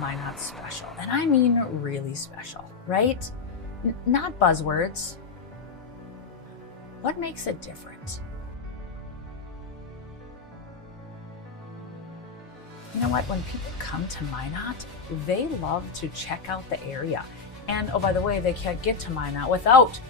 Minot special? And I mean really special, right? Not buzzwords. What makes it different? You know what? When people come to Minot, they love to check out the area. And oh, by the way, they can't get to Minot without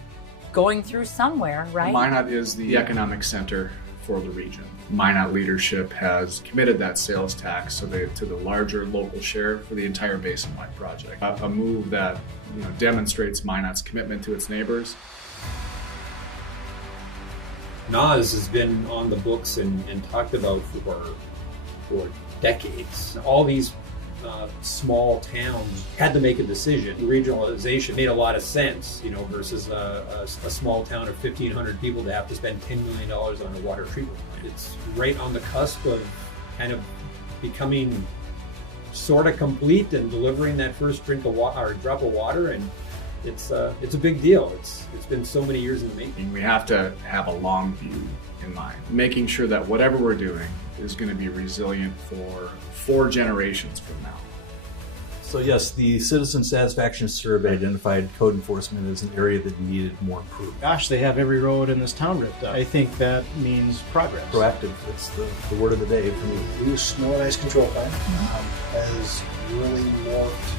going through somewhere, right? Minot is the economic center for the region. Minot leadership has committed that sales tax to the larger local share for the entire basin-wide project. A move that demonstrates Minot's commitment to its neighbors. NAS has been on the books and talked about for decades. All these small towns had to make a decision. Regionalization made a lot of sense, versus a small town of 1,500 people to have to spend $10 million on a water treatment plant. It's right on the cusp of kind of becoming sort of complete and delivering that first drink of water or drop of water, and it's a big deal. It's been so many years in the making. We have to have a long view in mind, making sure that whatever we're doing is going to be resilient for 4 generations from now. So yes, the citizen satisfaction survey identified code enforcement as an area that needed more improvement. Gosh, they have every road in this town ripped up. I think that means progress. Proactive, that's the word of the day for me. The new snow and ice control plan has really morphed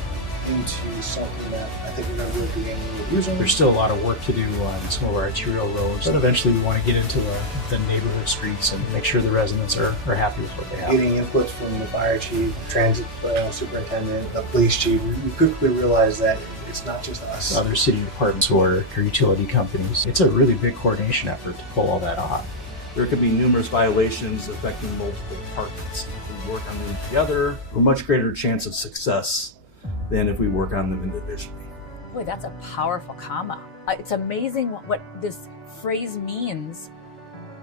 into something that I think we're going to really be able to use. There's still a lot of work to do on some of our arterial roads, but eventually we want to get into the neighborhood streets and make sure the residents are happy with what they have. Getting inputs from the fire chief, transit superintendent, the police chief, we quickly realized that it's not just us. Other city departments or utility companies. It's a really big coordination effort to pull all that off. There could be numerous violations affecting multiple departments. If we work on them together, we're a much greater chance of success than if we work on them individually. Boy, that's a powerful comma. It's amazing what this phrase means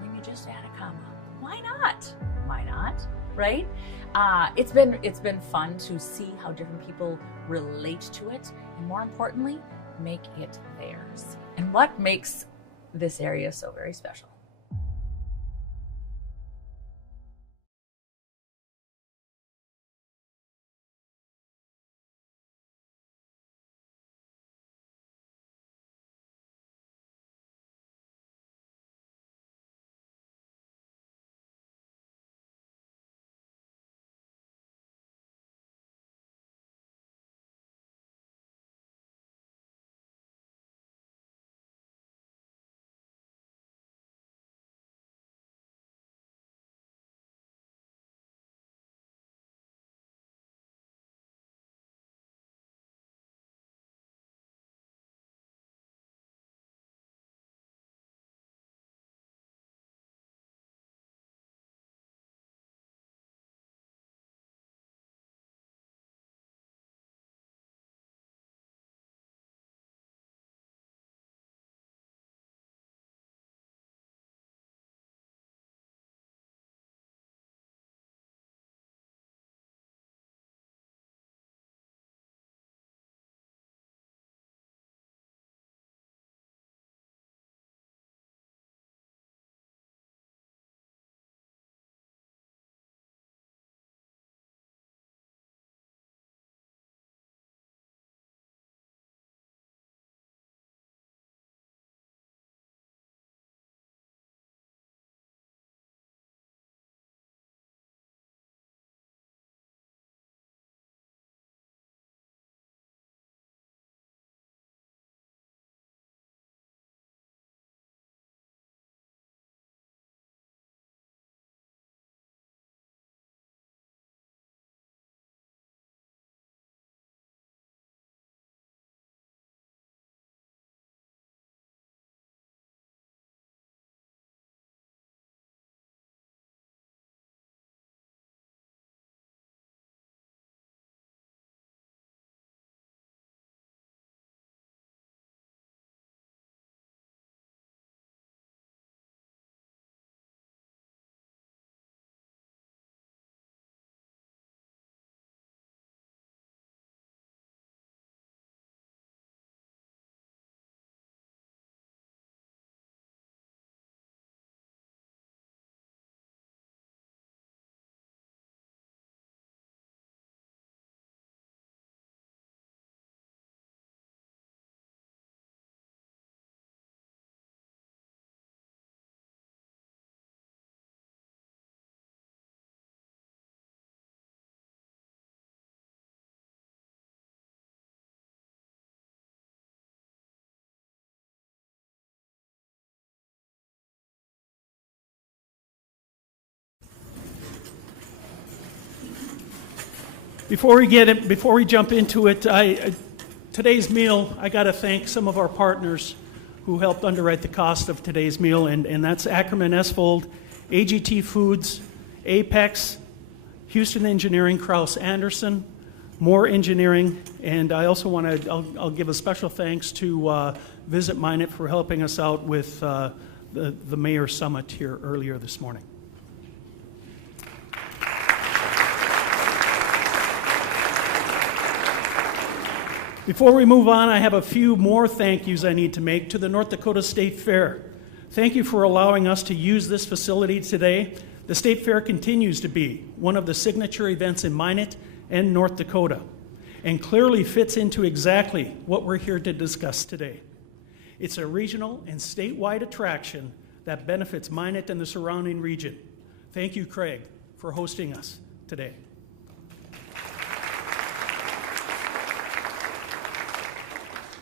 when you just add a comma. Why not? Why not? Right? It's been fun to see how different people relate to it, and more importantly, make it theirs. And what makes this area so very special? Before we jump into it, today's meal, I got to thank some of our partners who helped underwrite the cost of today's meal, and that's Ackerman Esfold, AGT Foods, Apex, Houston Engineering, Kraus Anderson, Moore Engineering, and I also want to, I'll give a special thanks to Visit Minot for helping us out with the Mayor Summit here earlier this morning. Before we move on, I have a few more thank yous I need to make to the North Dakota State Fair. Thank you for allowing us to use this facility today. The State Fair continues to be one of the signature events in Minot and North Dakota, and clearly fits into exactly what we're here to discuss today. It's a regional and statewide attraction that benefits Minot and the surrounding region. Thank you, Craig, for hosting us today.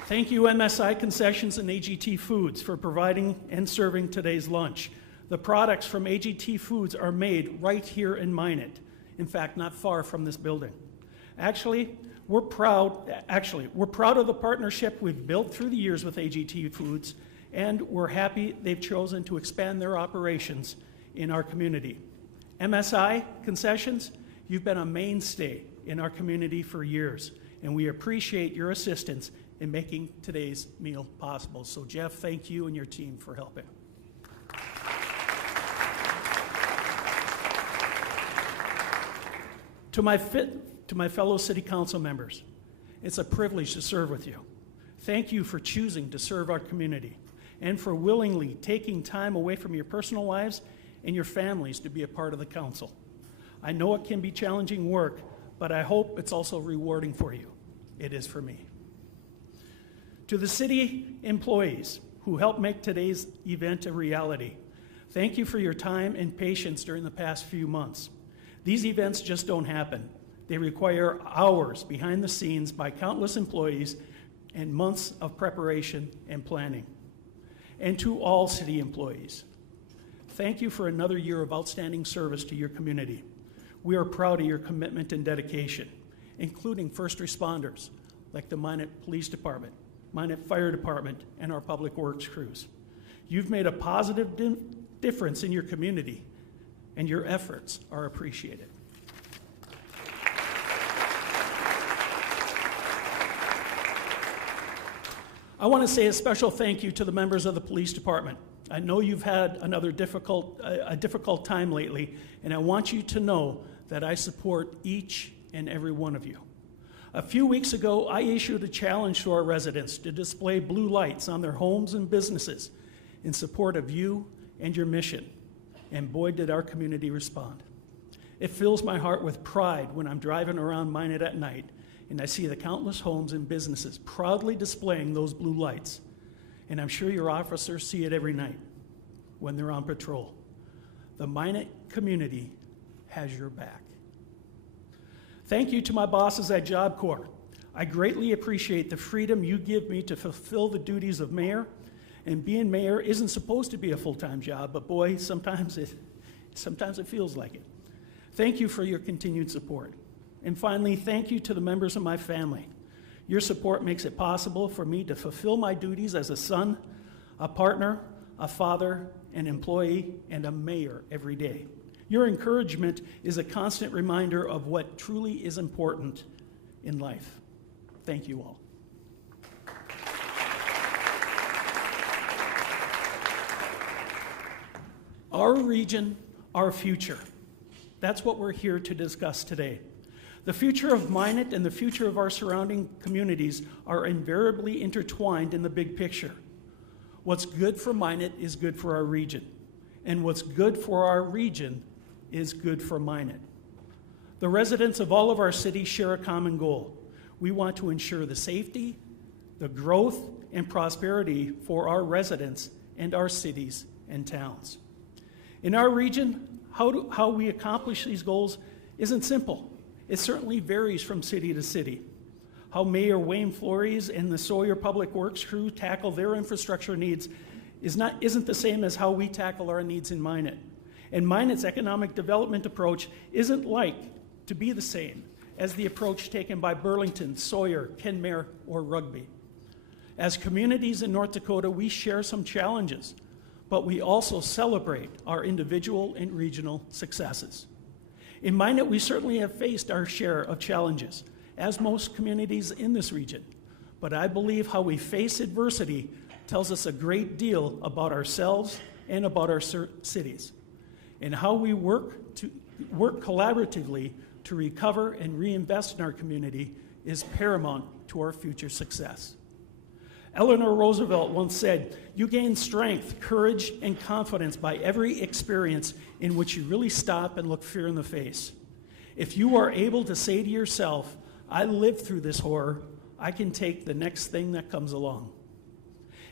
Thank you, MSI Concessions and AGT Foods, for providing and serving today's lunch. The products from AGT Foods are made right here in Minot. In fact, not far from this building. We're proud of the partnership we've built through the years with AGT Foods, and we're happy they've chosen to expand their operations in our community. MSI Concessions, you've been a mainstay in our community for years, and we appreciate your assistance in making today's meal possible. So Jeff, thank you and your team for helping. To my fellow city council members, it's a privilege to serve with you. Thank you for choosing to serve our community and for willingly taking time away from your personal lives and your families to be a part of the council. I know it can be challenging work, but I hope it's also rewarding for you. It is for me. To the city employees who helped make today's event a reality, thank you for your time and patience during the past few months. These events just don't happen. They require hours behind the scenes by countless employees and months of preparation and planning. And to all city employees, thank you for another year of outstanding service to your community. We are proud of your commitment and dedication, including first responders like the Minot Police Department, Minot Fire Department, and our public works crews. You've made a positive difference in your community, and your efforts are appreciated. I want to say a special thank you to the members of the police department. I know you've had a difficult time lately, and I want you to know that I support each and every one of you. A few weeks ago, I issued a challenge to our residents to display blue lights on their homes and businesses in support of you and your mission. And boy, did our community respond. It fills my heart with pride when I'm driving around Minot at night and I see the countless homes and businesses proudly displaying those blue lights. And I'm sure your officers see it every night when they're on patrol. The Minot community has your back. Thank you to my bosses at Job Corps. I greatly appreciate the freedom you give me to fulfill the duties of mayor. And being mayor isn't supposed to be a full-time job, but boy, sometimes it feels like it. Thank you for your continued support. And finally, thank you to the members of my family. Your support makes it possible for me to fulfill my duties as a son, a partner, a father, an employee, and a mayor every day. Your encouragement is a constant reminder of what truly is important in life. Thank you all. Our region, our future. That's what we're here to discuss today. The future of Minot and the future of our surrounding communities are invariably intertwined in the big picture. What's good for Minot is good for our region, and what's good for our region is good for Minot. The residents of all of our cities share a common goal. We want to ensure the safety, the growth, and prosperity for our residents and our cities and towns. In our region, how we accomplish these goals isn't simple. It certainly varies from city to city. How Mayor Wayne Flores and the Sawyer Public Works crew tackle their infrastructure needs isn't the same as how we tackle our needs in Minot. And Minot's economic development approach isn't like to be the same as the approach taken by Burlington, Sawyer, Kenmare, or Rugby. As communities in North Dakota, we share some challenges, but we also celebrate our individual and regional successes. In Minot, we certainly have faced our share of challenges, as most communities in this region. But I believe how we face adversity tells us a great deal about ourselves and about our cities, and how we work collaboratively to recover and reinvest in our community is paramount to our future success. Eleanor Roosevelt once said, "You gain strength, courage, and confidence by every experience in which you really stop and look fear in the face." If you are able to say to yourself, "I lived through this horror, I can take the next thing that comes along."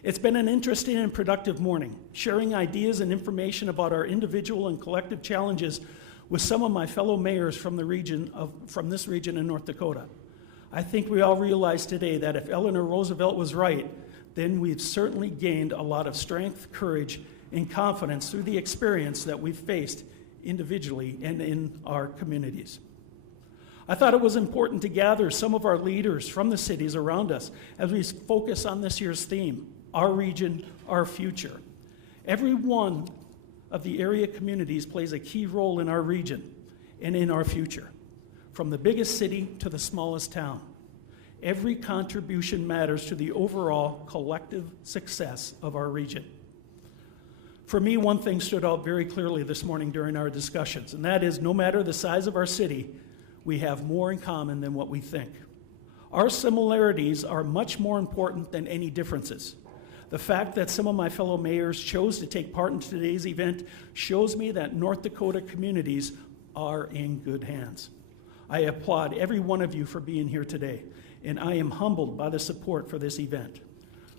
It's been an interesting and productive morning, sharing ideas and information about our individual and collective challenges with some of my fellow mayors from this region in North Dakota. I think we all realize today that if Eleanor Roosevelt was right, then we've certainly gained a lot of strength, courage, and confidence through the experience that we've faced individually and in our communities. I thought it was important to gather some of our leaders from the cities around us as we focus on this year's theme, our region, our future. Every one of the area communities plays a key role in our region and in our future. From the biggest city to the smallest town, every contribution matters to the overall collective success of our region. For me, one thing stood out very clearly this morning during our discussions, and that is no matter the size of our city, we have more in common than what we think. Our similarities are much more important than any differences. The fact that some of my fellow mayors chose to take part in today's event shows me that North Dakota communities are in good hands. I applaud every one of you for being here today, and I am humbled by the support for this event.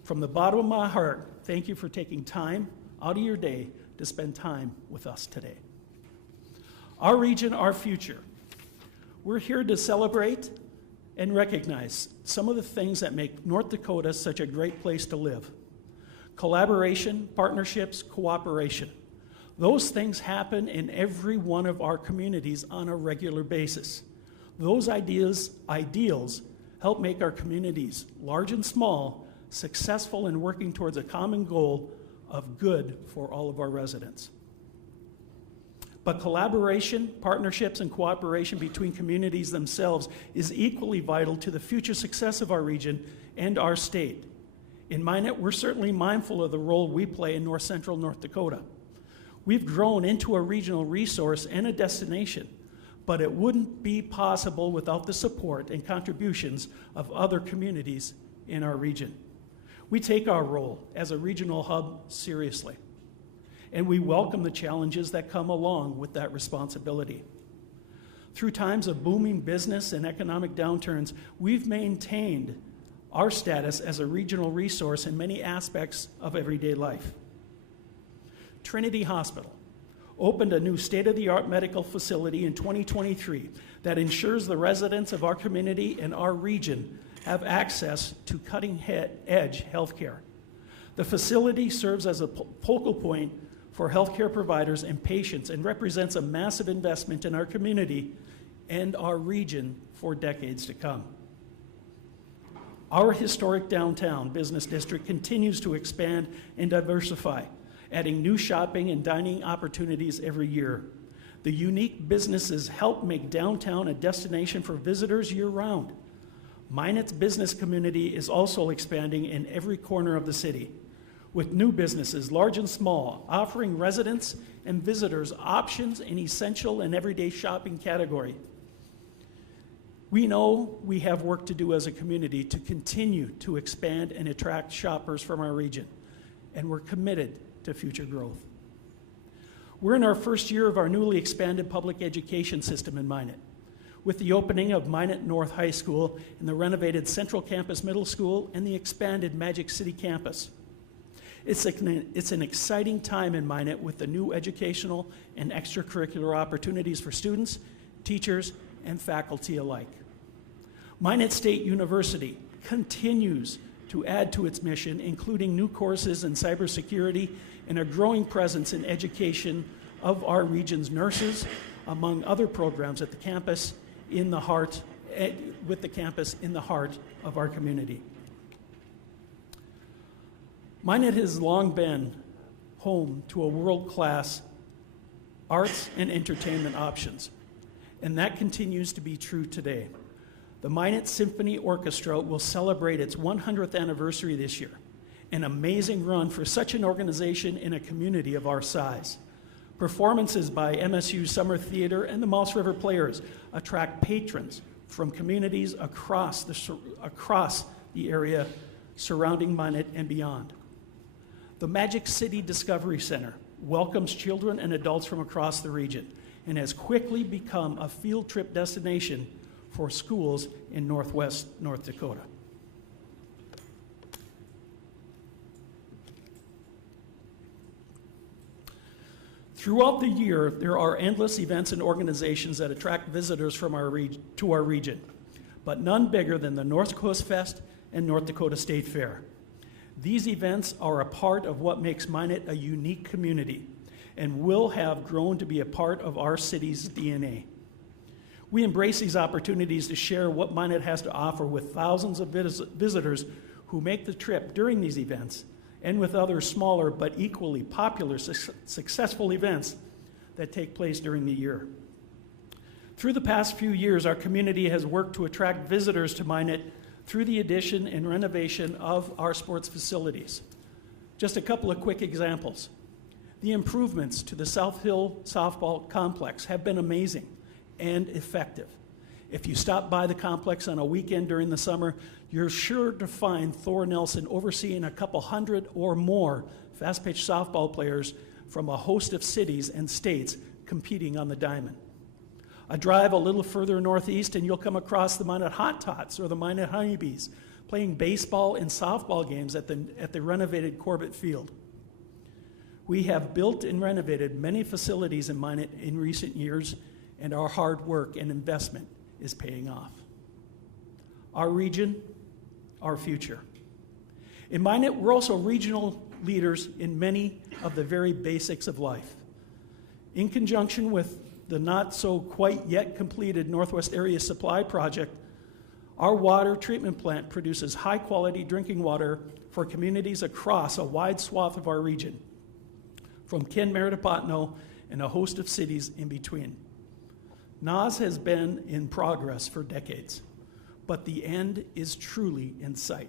From the bottom of my heart, thank you for taking time out of your day to spend time with us today. Our region, our future. We're here to celebrate and recognize some of the things that make North Dakota such a great place to live. Collaboration, partnerships, cooperation. Those things happen in every one of our communities on a regular basis. Those ideals help make our communities, large and small, successful in working towards a common goal of good for all of our residents. But collaboration, partnerships, and cooperation between communities themselves is equally vital to the future success of our region and our state. In Minot, we're certainly mindful of the role we play in north central North Dakota. We've grown into a regional resource and a destination, but it wouldn't be possible without the support and contributions of other communities in our region. We take our role as a regional hub seriously, and we welcome the challenges that come along with that responsibility. Through times of booming business and economic downturns, we've maintained our status as a regional resource in many aspects of everyday life. Trinity Hospital opened a new state-of-the-art medical facility in 2023 that ensures the residents of our community and our region have access to cutting-edge healthcare. The facility serves as a focal point for healthcare providers and patients and represents a massive investment in our community and our region for decades to come. Our historic downtown business district continues to expand and diversify, adding new shopping and dining opportunities every year. The unique businesses help make downtown a destination for visitors year-round. Minot's business community is also expanding in every corner of the city, with new businesses, large and small, offering residents and visitors options in essential and everyday shopping category. We know we have work to do as a community to continue to expand and attract shoppers from our region, and we're committed to future growth. We're in our first year of our newly expanded public education system in Minot, with the opening of Minot North High School and the renovated Central Campus Middle School and the expanded Magic City Campus. It's an exciting time in Minot with the new educational and extracurricular opportunities for students, teachers, and faculty alike. Minot State University continues to add to its mission, including new courses in cybersecurity and a growing presence in education of our region's nurses, among other programs at the campus in the heart with the campus in the heart of our community. Minot has long been home to a world-class arts and entertainment options, and that continues to be true today. The Minot Symphony Orchestra will celebrate its 100th anniversary this year, an amazing run for such an organization in a community of our size. Performances by MSU Summer Theater and the Mouse River Players attract patrons from communities across the area surrounding Minot and beyond. The Magic City Discovery Center welcomes children and adults from across the region and has quickly become a field trip destination for schools in northwest North Dakota. Throughout the year, there are endless events and organizations that attract visitors from to our region, but none bigger than the North Coast Fest and North Dakota State Fair. These events are a part of what makes Minot a unique community and will have grown to be a part of our city's DNA. We embrace these opportunities to share what Minot has to offer with thousands of visitors who make the trip during these events, and with other smaller but equally popular successful events that take place during the year. Through the past few years, our community has worked to attract visitors to Minot through the addition and renovation of our sports facilities. Just a couple of quick examples. The improvements to the South Hill softball complex have been amazing and effective. If you stop by the complex on a weekend during the summer, you're sure to find Thor Nelson overseeing a couple hundred or more fast-pitch softball players from a host of cities and states competing on the diamond. A drive a little further northeast and you'll come across the Minot Hot Tots or the Minot Honeybees playing baseball and softball games at the renovated Corbett Field. We have built and renovated many facilities in Minot in recent years, and our hard work and investment is paying off. Our region, our future. In Minot, we're also regional leaders in many of the very basics of life. In conjunction with the not so quite yet completed Northwest Area Supply Project, our water treatment plant produces high quality drinking water for communities across a wide swath of our region, from Kenmare to Potno and a host of cities in between. NAS has been in progress for decades, but the end is truly in sight.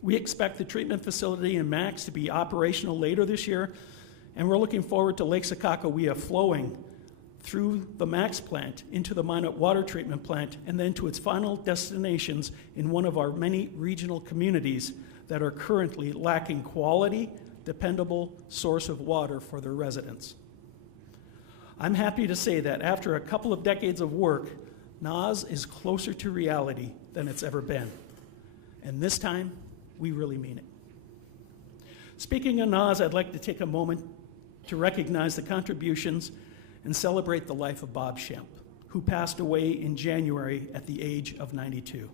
We expect the treatment facility in Max to be operational later this year, and we're looking forward to Lake Sakakawea flowing through the Max plant into the Minot water treatment plant and then to its final destinations in one of our many regional communities that are currently lacking quality, dependable source of water for their residents. I'm happy to say that after a couple of decades of work, NAS is closer to reality than it's ever been. And this time, we really mean it. Speaking of NAS, I'd like to take a moment to recognize the contributions and celebrate the life of Bob Schemp, who passed away in January at the age of 92.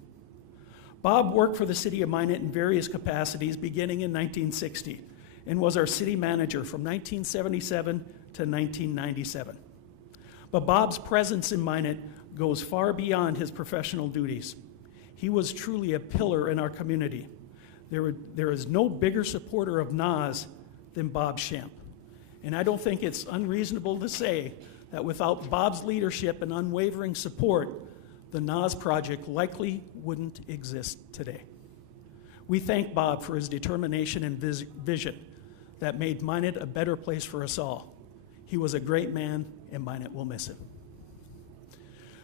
Bob worked for the city of Minot in various capacities beginning in 1960 and was our city manager from 1977 to 1997. But Bob's presence in Minot goes far beyond his professional duties. He was truly a pillar in our community. There is no bigger supporter of NAS than Bob Schemp. And I don't think it's unreasonable to say that without Bob's leadership and unwavering support, the NAS project likely wouldn't exist today. We thank Bob for his determination and vision that made Minot a better place for us all. He was a great man, and Minot will miss him.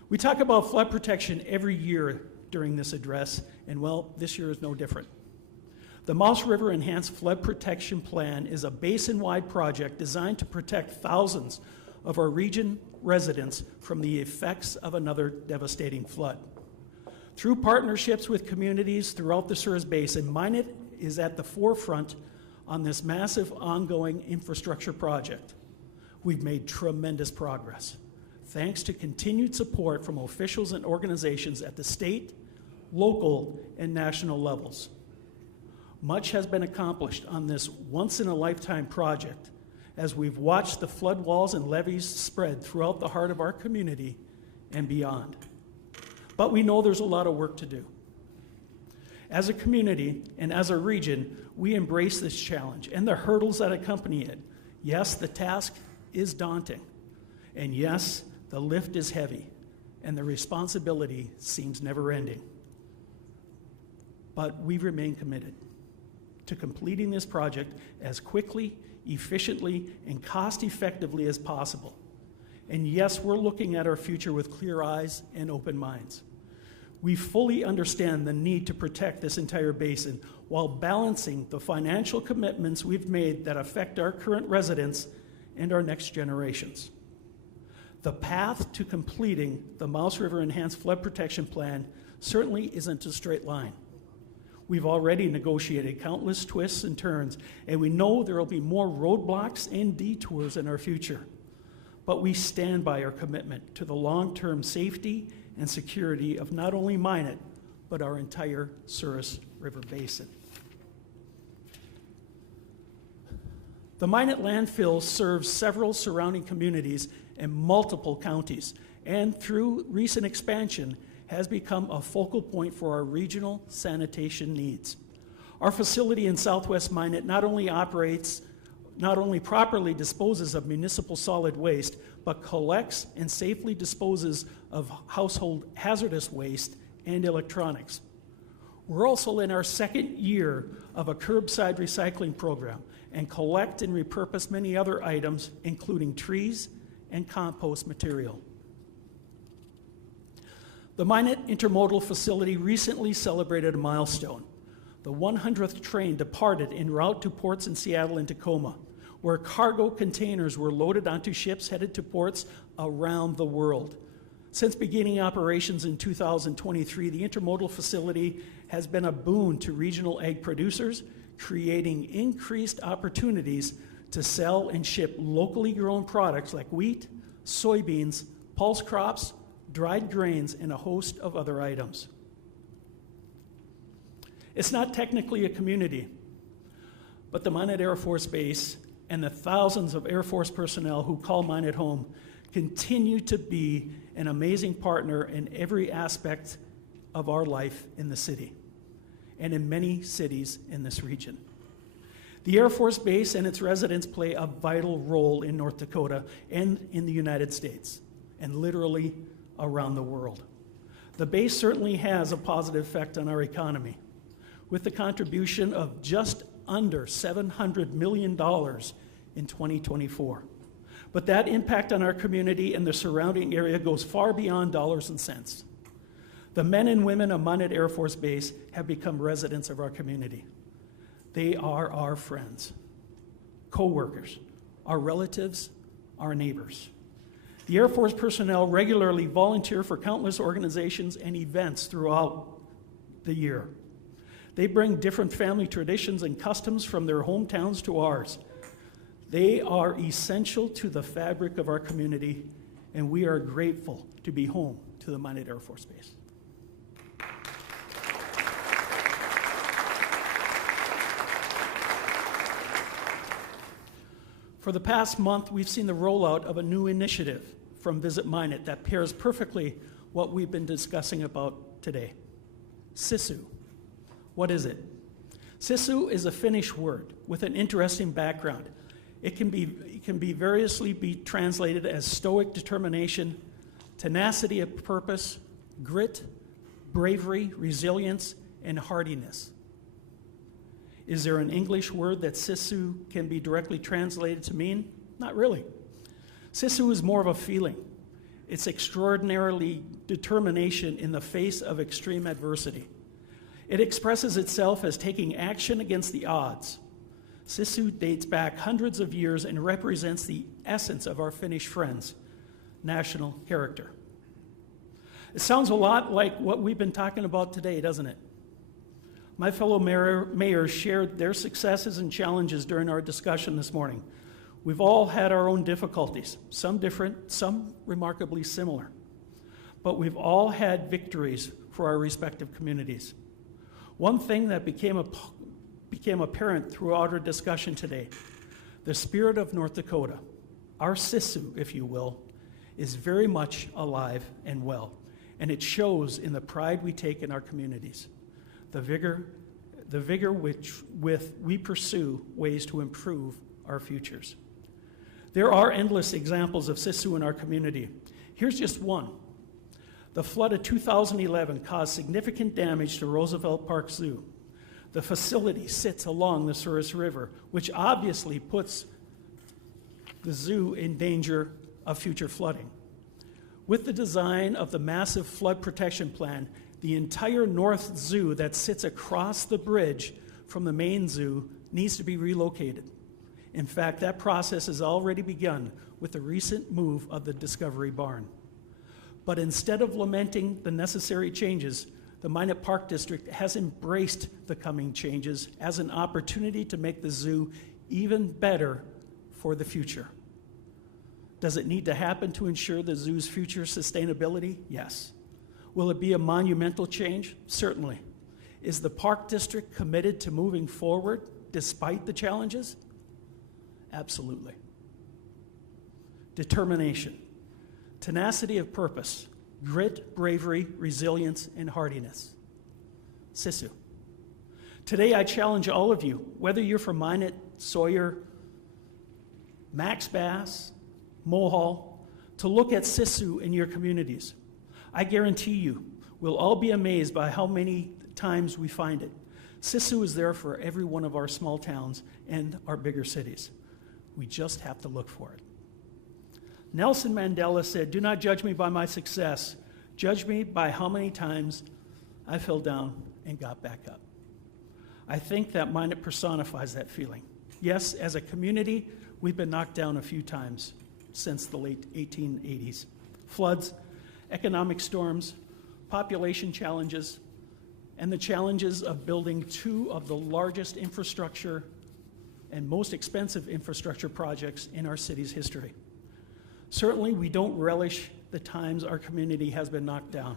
We talk about flood protection every year during this address, and well, this year is no different. The Mouse River Enhanced Flood Protection Plan is a basin-wide project designed to protect thousands of our region residents from the effects of another devastating flood. Through partnerships with communities throughout the Suez Basin, Minot is at the forefront on this massive ongoing infrastructure project. We've made tremendous progress, thanks to continued support from officials and organizations at the state, local, and national levels. Much has been accomplished on this once-in-a-lifetime project as we've watched the flood walls and levees spread throughout the heart of our community and beyond. But we know there's a lot of work to do. As a community and as a region, we embrace this challenge and the hurdles that accompany it. Yes, the task is daunting. And yes, the lift is heavy. And the responsibility seems never ending. But we remain committed to completing this project as quickly, efficiently, and cost-effectively as possible. And yes, we're looking at our future with clear eyes and open minds. We fully understand the need to protect this entire basin while balancing the financial commitments we've made that affect our current residents and our next generations. The path to completing the Mouse River Enhanced Flood Protection Plan certainly isn't a straight line. We've already negotiated countless twists and turns, and we know there will be more roadblocks and detours in our future. But we stand by our commitment to the long-term safety and security of not only Minot, but our entire Souris River Basin. The Minot landfill serves several surrounding communities and multiple counties, and through recent expansion, has become a focal point for our regional sanitation needs. Our facility in Southwest Minot not only properly disposes of municipal solid waste, but collects and safely disposes of household hazardous waste and electronics. We're also in our second year of a curbside recycling program and collect and repurpose many other items, including trees and compost material. The Minot Intermodal Facility recently celebrated a milestone. The 100th train departed en route to ports in Seattle and Tacoma, where cargo containers were loaded onto ships headed to ports around the world. Since beginning operations in 2023, the intermodal facility has been a boon to regional ag producers, creating increased opportunities to sell and ship locally grown products like wheat, soybeans, pulse crops, dried grains, and a host of other items. It's not technically a community, but the Minot Air Force Base and the thousands of Air Force personnel who call Minot home continue to be an amazing partner in every aspect of our life in the city and in many cities in this region. The Air Force Base and its residents play a vital role in North Dakota and in the United States, and literally around the world. The base certainly has a positive effect on our economy, with the contribution of just under $700 million in 2024. But that impact on our community and the surrounding area goes far beyond dollars and cents. The men and women of Minot Air Force Base have become residents of our community. They are our friends, co-workers, our relatives, our neighbors. The Air Force personnel regularly volunteer for countless organizations and events throughout the year. They bring different family traditions and customs from their hometowns to ours. They are essential to the fabric of our community, and we are grateful to be home to the Minot Air Force Base. For the past month, we've seen the rollout of a new initiative from Visit Minot that pairs perfectly what we've been discussing about today. Sisu. What is it? Sisu is a Finnish word with an interesting background. It can be variously be translated as stoic determination, tenacity of purpose, grit, bravery, resilience, and hardiness. Is there an English word that sisu can be directly translated to mean? Not really. Sisu is more of a feeling. It's extraordinarily determination in the face of extreme adversity. It expresses itself as taking action against the odds. Sisu dates back hundreds of years and represents the essence of our Finnish friends' national character. It sounds a lot like what we've been talking about today, doesn't it? My fellow mayors shared their successes and challenges during our discussion this morning. We've all had our own difficulties, some different, some remarkably similar. But we've all had victories for our respective communities. One thing that became apparent throughout our discussion today, the spirit of North Dakota, our Sisu, if you will, is very much alive and well. and it shows in the pride we take in our communities, the vigor with we pursue ways to improve our futures. There are endless examples of Sisu in our community. Here's just one. The flood of 2011 caused significant damage to Roosevelt Park Zoo. The facility sits along the Souris River, which obviously puts the zoo in danger of future flooding. With the design of the massive flood protection plan, the entire North Zoo that sits across the bridge from the main zoo needs to be relocated. In fact, that process has already begun with the recent move of the Discovery Barn. But instead of lamenting the necessary changes, the Minot Park District has embraced the coming changes as an opportunity to make the zoo even better for the future. Does it need to happen to ensure the zoo's future sustainability? Yes. Will it be a monumental change? Certainly. Is the Park District committed to moving forward despite the challenges? Absolutely. Determination, tenacity of purpose, grit, bravery, resilience, and hardiness. Sisu. Today I challenge all of you, whether you're from Minot, Sawyer, Max Bass, Mohall, to look at Sisu in your communities. I guarantee you, we'll all be amazed by how many times we find it. Sisu is there for every one of our small towns and our bigger cities. We just have to look for it. Nelson Mandela said, "Do not judge me by my success. Judge me by how many times I fell down and got back up." I think that Minot personifies that feeling. Yes, as a community, we've been knocked down a few times since the late 1880s. Floods, economic storms, population challenges, and the challenges of building two of the largest infrastructure and most expensive infrastructure projects in our city's history. Certainly, we don't relish the times our community has been knocked down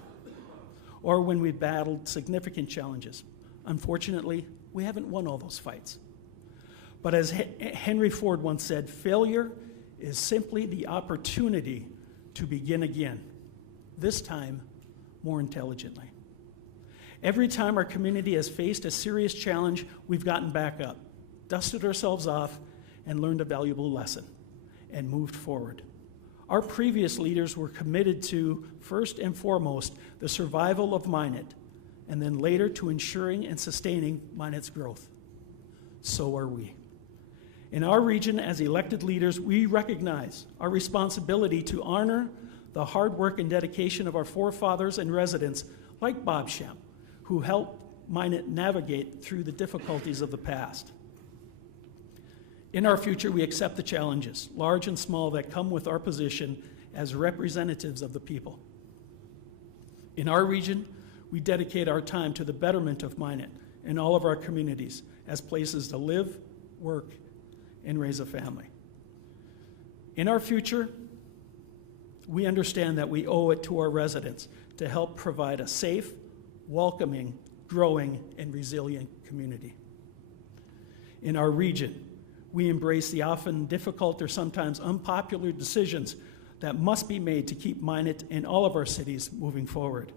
or when we've battled significant challenges. Unfortunately, we haven't won all those fights. But as Henry Ford once said, failure is simply the opportunity to begin again, this time more intelligently. Every time our community has faced a serious challenge, we've gotten back up, dusted ourselves off, and learned a valuable lesson, and moved forward. Our previous leaders were committed to, first and foremost, the survival of Minot, and then later to ensuring and sustaining Minot's growth. So are we. In our region, as elected leaders, we recognize our responsibility to honor the hard work and dedication of our forefathers and residents, like Bob Shem, who helped Minot navigate through the difficulties of the past. In our future, we accept the challenges, large and small, that come with our position as representatives of the people. In our region, we dedicate our time to the betterment of Minot and all of our communities as places to live, work, and raise a family. In our future, we understand that we owe it to our residents to help provide a safe, welcoming, growing, and resilient community. In our region, we embrace the often difficult or sometimes unpopular decisions that must be made to keep Minot and all of our cities moving forward.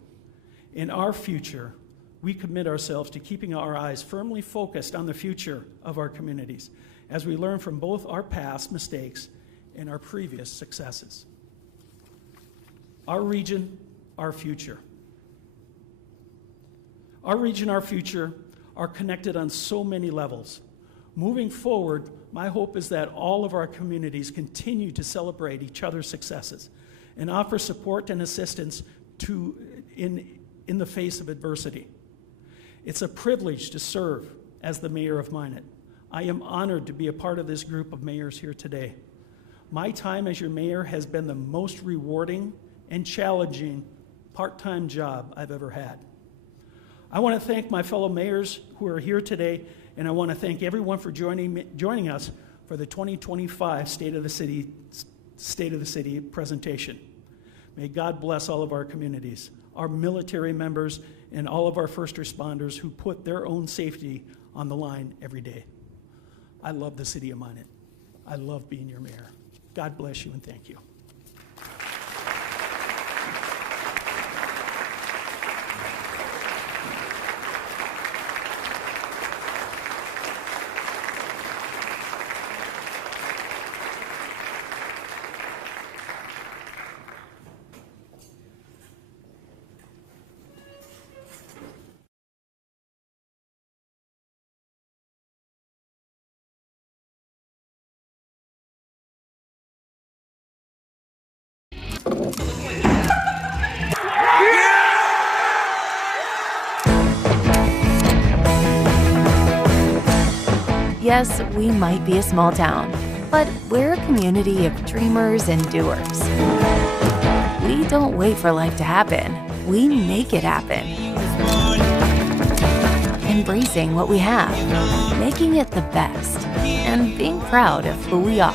In our future, we commit ourselves to keeping our eyes firmly focused on the future of our communities as we learn from both our past mistakes and our previous successes. Our region, our future. Our region, our future are connected on so many levels. Moving forward, my hope is that all of our communities continue to celebrate each other's successes and offer support and assistance in the face of adversity. It's a privilege to serve as the mayor of Minot. I am honored to be a part of this group of mayors here today. My time as your mayor has been the most rewarding and challenging part-time job I've ever had. I want to thank my fellow mayors who are here today, and I want to thank everyone for joining us for the 2025 State of the City presentation. May God bless all of our communities, our military members, and all of our first responders who put their own safety on the line every day. I love the city of Minot. I love being your mayor. God bless you and thank you. Yes, we might be a small town, but we're a community of dreamers and doers. We don't wait for life to happen, we make it happen. Embracing what we have, making it the best, and being proud of who we are.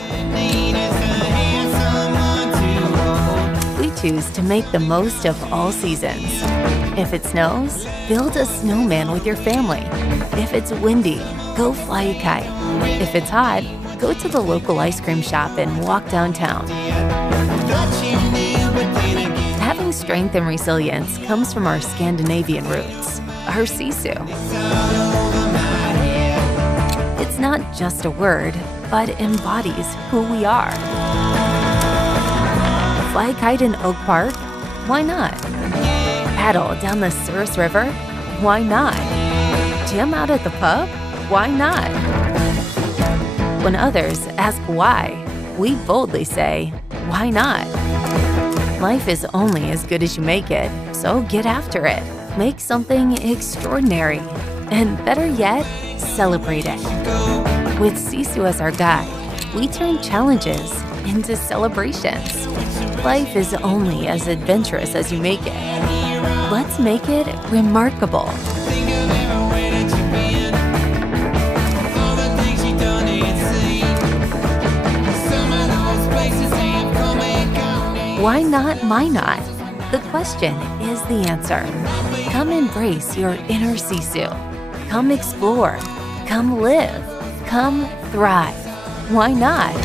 We choose to make the most of all seasons. If it snows, build a snowman with your family. If it's windy, go fly a kite. If it's hot, go to the local ice cream shop and walk downtown. Having strength and resilience comes from our Scandinavian roots, our sisu. It's not just a word, but embodies who we are. Fly a kite in Oak Park? Why not? Paddle down the Souris River? Why not? Jam out at the pub? Why not? When others ask why, we boldly say, why not? Life is only as good as you make it, so get after it. Make something extraordinary. And better yet, celebrate it. With Sisu as our guide, we turn challenges into celebrations. Life is only as adventurous as you make it. Let's make it remarkable. Why not Minot? The question is the answer. Come embrace your inner Sisu. Come explore. Come live. Come thrive. Why not?